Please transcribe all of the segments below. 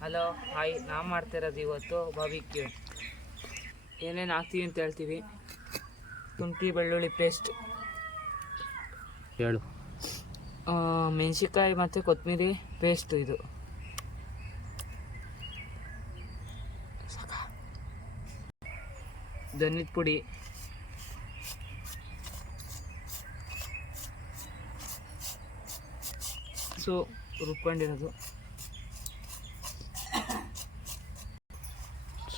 Hello hi, ನಾವು ಮಾಡ್ತಿರೋದು ಇವತ್ತು ಬಾರ್ಬಿಕ್ಯೂ. ಏನೇನು ಹಾಕ್ತೀವಿ ಅಂತ ಹೇಳ್ತೀವಿ. ಶುಂಠಿ ಬೆಳ್ಳುಳ್ಳಿ ಪೇಸ್ಟ್, ಹೇಳು. ಮೆಣಸಿನ್ಕಾಯಿ ಮತ್ತು ಕೊತ್ತಂಬರಿ ಪೇಸ್ಟ್, ಇದು ಧನಿಯದ ಪುಡಿ, ರುಬ್ಕೊಂಡಿರೋದು,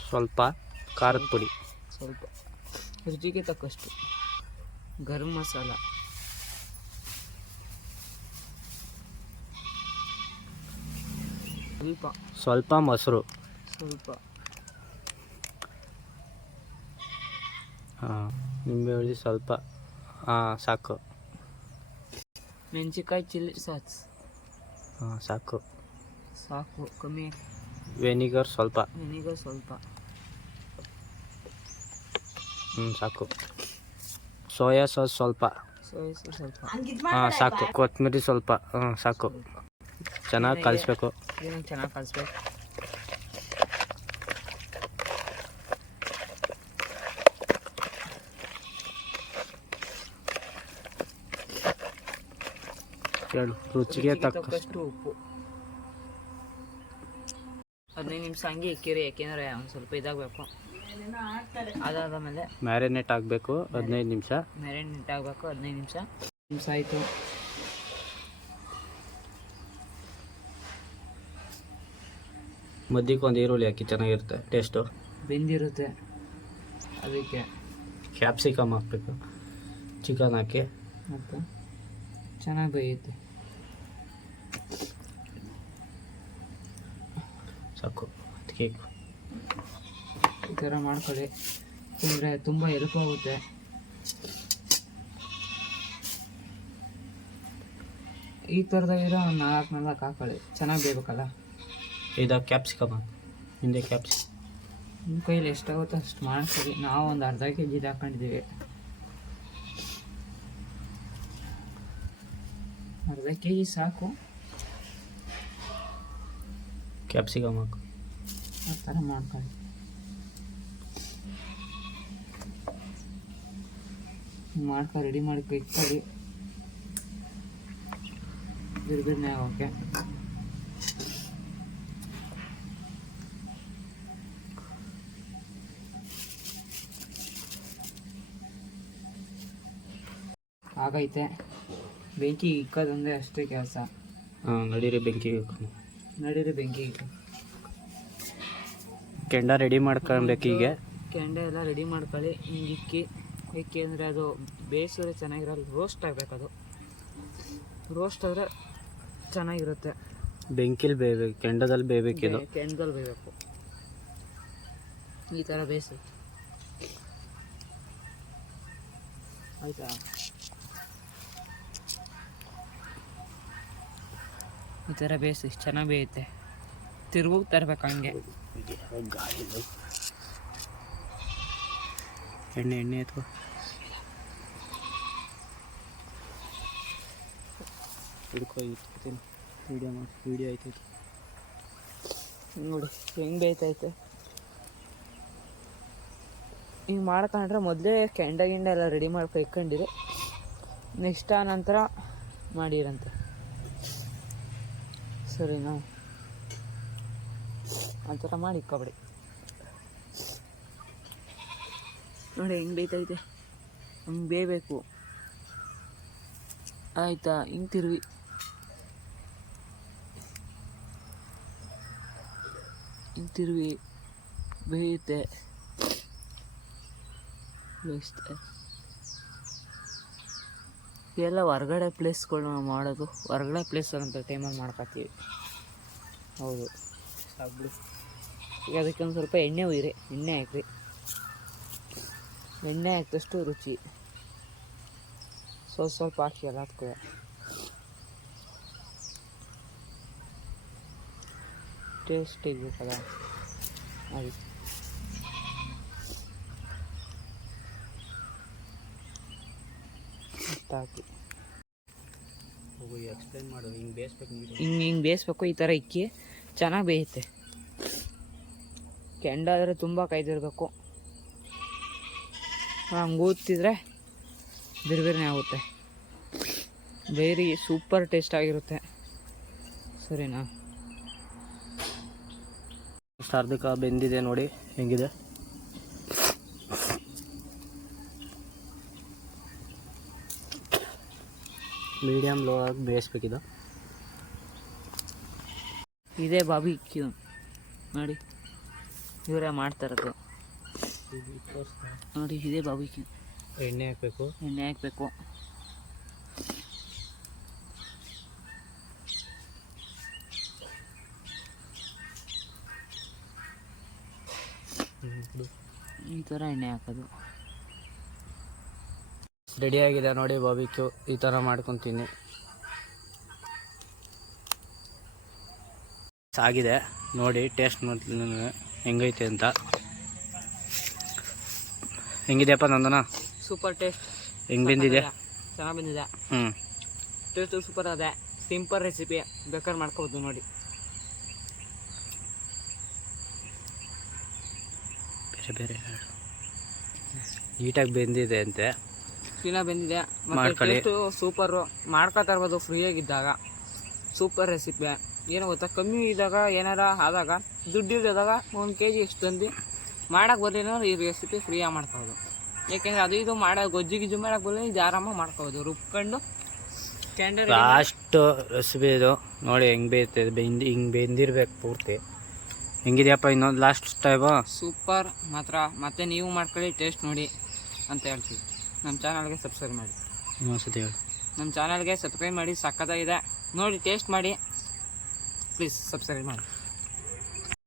ಸ್ವಲ್ಪ ಖಾರದ ಪುಡಿ, ಸ್ವಲ್ಪ ರುಚಿಗೆ ತಕ್ಕಷ್ಟು ಗರಂ ಮಸಾಲ, ಸ್ವಲ್ಪ ಮೊಸರು, ಸ್ವಲ್ಪ ನಿಂಬೆ ಹುಳಿ ಸ್ವಲ್ಪ, ಸಾಕು. ಮೆಣಸಿನ್ಕಾಯಿ ಚಿಲ್ಲಿ ಸಾಸ್, ಸಾಕು. ಕಮ್ಮಿ. ವೆನಿಗರ್ ಸ್ವಲ್ಪ, ಸಾಕು. ಸೋಯಾ ಸಾಸ್ ಸ್ವಲ್ಪ, ಸಾಕು. ಕೊತ್ತಂಬರಿ ಸ್ವಲ್ಪ, ಸಾಕು. ಚೆನ್ನಾಗಿ ಕಲಿಸ್ಬೇಕು. ರುಚಿಗೆ ತಕ್ಕಷ್ಟು ಉಪ್ಪು. 15 ನಿಮಿಷ ಹಂಗೆ ಇಕ್ಕಿರಿ, ಯಾಕೆಂದರೆ ಒಂದು ಸ್ವಲ್ಪ ಇದಾಗಬೇಕು. ಅದಾದಮೇಲೆ ಮ್ಯಾರಿನೇಟ್ ಆಗಬೇಕು 15 ನಿಮಿಷ. 15 ನಿಮಿಷ ಆಯಿತು. ಮಧ್ಯಕ್ಕೆ ಒಂದು ಈರುಳ್ಳಿ ಹಾಕಿ, ಚೆನ್ನಾಗಿರುತ್ತೆ ಟೇಸ್ಟು. ಬೆಂದಿರುತ್ತೆ, ಅದಕ್ಕೆ ಕ್ಯಾಪ್ಸಿಕಮ್ ಹಾಕಬೇಕು. ಚಿಕನ್ ಹಾಕಿ ಮತ್ತು ಚೆನ್ನಾಗಿ ಬೇಯುತ್ತೆ. ಸಾಕು. ಅದಕ್ಕೆ ಈ ಥರ ಮಾಡ್ಕೊಳ್ಳಿ, ಅಂದರೆ ತುಂಬ ಹೆಲ್ಪ್ ಆಗುತ್ತೆ. ಈ ಥರದಾಗಿರೋ 4 ಹಾಕೊಳ್ಳಿ, ಚೆನ್ನಾಗಿ ಬೇಯಬೇಕಲ್ಲ. ಇದು ಕ್ಯಾಪ್ಸಿಕಮ್ ಹಿಂದೆ ಕ್ಯಾಪ್ಸಿಕಮ್ ನಿಮ್ಮ ಕೈಲಿ ಎಷ್ಟಾಗುತ್ತೋ ಅಷ್ಟು ಮಾಡ್ಕೊಳ್ಳಿ. ನಾವು ಒಂದು ಅರ್ಧ kg ಹಾಕೊಂಡಿದ್ದೀವಿ. ಅರ್ಧ kg ಸಾಕು. ಕ್ಯಾಪ್ಸಿಕಮ್ ಹಾಕು, ಆ ಥರ ಮಾಡ್ಕೊಳ್ಳಿ. ರೆಡಿ ಮಾಡ್ಕೊ ಇಟ್ಕೊಳ್ಳಿ. ಬಿರ್ಬಿರ್ನೆ ಓಕೆ. ಆಗೈತೆ. ಬೆಂಕಿ ಇಕ್ಕೋದಂದರೆ ಅಷ್ಟೇ ಕೆಲಸ. ನಡೀರಿ ಬೆಂಕಿಗೆ. ಕೆಂಡ ರೆಡಿ ಮಾಡ್ಕೊಳ್ಬೇಕು. ಈಗ ಕೆಂಡ ಎಲ್ಲ ರೆಡಿ ಮಾಡ್ಕೊಳ್ಳಿ. ಹಿಂಗೆ ಇಕ್ಕಿ ಅಂದರೆ ಅದು ಬೇಯಿಸಿದ್ರೆ ಚೆನ್ನಾಗಿರಲ್ಲ, ರೋಸ್ಟ್ ಆಗಬೇಕು. ಅದು ರೋಸ್ಟ್ ಆದರೆ ಚೆನ್ನಾಗಿರುತ್ತೆ. ಬೆಂಕಿಲಿ ಬೇಯಬೇಕು, ಕೆಂಡದಲ್ಲಿ ಬೇಯಬೇಕಿದು. ಕೆಂಡದಲ್ಲಿ ಬೇಯಬೇಕು. ಈ ಥರ ಬೇಯಿಸಿ ಆಯಿತಾ. ಈ ಥರ ಬೇಯಿಸಿ ಚೆನ್ನಾಗಿ ಬೇಯುತ್ತೆ. ತಿರುಗಿ ತರಬೇಕು ಹಂಗೆ. ಎಣ್ಣೆ ಅಥವಾ ವಿಡಿಯೋ ಆಯ್ತೈತೆ ನೋಡಿ ಹೆಂಗೆ ಬೇಯ್ತೈತೆ. ಹಿಂಗೆ ಮಾಡ್ಕೊಂಡ್ರೆ ಮೊದಲೇ ಕೆಂಡ ಎಲ್ಲ ರೆಡಿ ಮಾಡ್ಕೊ ಇಟ್ಕೊಂಡಿರಿ. ನೆಕ್ಸ್ಟ್ ನಂತರ ಮಾಡಿರಂತೆ, ಸರಿನಾ? ಆ ಥರ ಮಾಡಿ ಇಕ್ಕೊಬಿಡಿ. ನೋಡಿ ಹೆಂಗೆ ಬೇಯ್ತೈತೆ, ಹಂಗೆ ಬೇಯಬೇಕು ಆಯಿತಾ. ಹಿಂಗೆ ತಿರುವಿ ಬೇಯುತ್ತೆ. ಎಲ್ಲ ಹೊರ್ಗಡೆ ಪ್ಲೇಸ್ಗಳು ನಾವು ಮಾಡೋದು, ಹೊರಗಡೆ ಪ್ಲೇಸ್ ಅಂತ ಟೈಮಲ್ಲಿ ಮಾಡ್ಕೊತೀವಿ. ಹೌದು ಸಾಕ್ಬಿಡಿ. ಈಗ ಅದಕ್ಕೆ ಒಂದು ಸ್ವಲ್ಪ ಎಣ್ಣೆ ಹುಯ್ರಿ, ಎಣ್ಣೆ ಹಾಕ್ರಿ. ಎಣ್ಣೆ ಹಾಕಿದಷ್ಟು ರುಚಿ. ಸ್ವಲ್ಪ ಹಾಕಿ ಎಲ್ಲದಕ್ಕೂ. ಟೇಸ್ಟ್ ಇರಬೇಕಲ್ಲ ಅದಕ್ಕೆ. ಹಾಕಿ ಎಕ್ಸ್ಪ್ಲೇನ್ ಮಾಡು. ಹಿಂಗೆ ಬೇಯಿಸ್ಬೇಕು, ಹಿಂಗೆ ಬೇಯಿಸ್ಬೇಕು. ಈ ಥರ ಇಕ್ಕಿ ಚೆನ್ನಾಗಿ ಬೇಯುತ್ತೆ. ಕೆಂಡ ಆದರೆ ತುಂಬ ಕಾಯ್ದಿರಬೇಕು. ಹಂಗೆ ಊದ್ತಿದ್ರೆ ಬೇರೆ ಆಗುತ್ತೆ. ವೆರಿ ಸೂಪರ್ ಟೇಸ್ಟ್ ಆಗಿರುತ್ತೆ. ಸರಿನಾ? ಅರ್ಧಕ ಬೆಂದಿದೆ ನೋಡಿ ಹೆಂಗಿದೆ. ಮೀಡಿಯಮ್ ಲೋ ಆಗಿ ಬೇಯಿಸ್ಬೇಕಿದು. ಇದೇ ಬಾರ್ಬಿಕ್ಯೂ ನೋಡಿ, ಇವರೇ ಮಾಡ್ತಾರದು ನೋಡಿ. ಇದೇ ಬಾರ್ಬಿಕ್ಯೂ. ಎಣ್ಣೆ ಹಾಕಬೇಕು. ಈ ಥರ ಎಣ್ಣೆ ಹಾಕೋದು. ರೆಡಿಯಾಗಿದೆ ನೋಡಿ ಬಾರ್ಬಿಕ್ಯೂ. ಈ ಥರ ಮಾಡ್ಕೊತೀನಿ. ಆಗಿದೆ ನೋಡಿ, ಟೇಸ್ಟ್ ಮಾಡ್ತೀನಿ ಹೆಂಗೈತೆ ಅಂತ. ಹೆಂಗಿದೆಯಪ್ಪ ನಂದನ? Super taste. ಹೆಂಗೆ ಬಂದಿದೆ? ಚೆನ್ನಾಗಿ ಬಂದಿದೆ. ಟೇಸ್ಟ್ ಸೂಪರ್ ಅದೇ. ಸಿಂಪಲ್ ರೆಸಿಪಿ, ಬೇಕಾದ್ರೆ ಮಾಡ್ಕೋಬೋದು ನೋಡಿ. ಬೇರೆ ನೀಟಾಗಿ ಬೆಂದಿದೆ ಅಂತೆ. ಕ್ಲೀನಾಗಿ ಬೆಂದಿದೆ. ಮಾಡ್ಕೊಳ್ಳಿ. Taste super. ಮಾಡ್ಕೊತಾ ಇರ್ಬೋದು ಫ್ರೀಯಾಗಿದ್ದಾಗ. Super recipe. ಏನೋ ಗೊತ್ತಾ, ಕಮ್ಮಿ ಇದ್ದಾಗ ಏನಾರ ಆದಾಗ ದುಡ್ಡು ಇರೋದಾಗ 1 kg ಎಷ್ಟು ತಂದು ಮಾಡೋಕೆ ಬರಲಿಲ್ಲ ಈ ರೆಸಿಪಿ ಫ್ರೀಯಾಗಿ ಮಾಡ್ಕೋಬೋದು. ಯಾಕೆಂದರೆ ಅದು ಇದು ಮಾಡೋದು ಗೊಜ್ಜು ಮಾಡೋಕೆ ಬರಲಿಲ್ಲ, ಇದು ಆರಾಮಾಗಿ ಮಾಡ್ಕೋಬೋದು. ರುಬ್ಕೊಂಡು ಕ್ಯಾಂಡಲ್ ಲಾಸ್ಟ್ ರೆಸಿಪಿ ಇದು ನೋಡಿ. ಹೆಂಗೆ ಬೇಯ್ತದೆ, ಹಿಂಗೆ ಬೆಂದಿರ್ಬೇಕು ಪೂರ್ತಿ. ಹೆಂಗಿದೆಯಪ್ಪ ಇನ್ನೊಂದು ಲಾಸ್ಟ್ ಟೈಮು? ಸೂಪರ್ ಮಾತ್ರ. ಮತ್ತೆ ನೀವು ಮಾಡ್ಕೊಳ್ಳಿ, ಟೇಸ್ಟ್ ನೋಡಿ ಅಂತ ಹೇಳ್ತೀವಿ. ನಮ್ಮ ಚಾನಲ್ಗೆ ಸಬ್ಸ್ಕ್ರೈಬ್ ಮಾಡಿ. ಇನ್ನೊಂದ್ಸತಿ ಹೇಳಿ. ನಮ್ಮ ಚಾನಲ್ಗೆ ಸಬ್ಸ್ಕ್ರೈಬ್ ಮಾಡಿ. ಸಕ್ಕತ್ತಾಗಿದೆ ನೋಡಿ, ಟೇಸ್ಟ್ ಮಾಡಿ. ಪ್ಲೀಸ್ ಸಬ್ಸ್ಕ್ರೈಬ್ ಮಾಡಿ.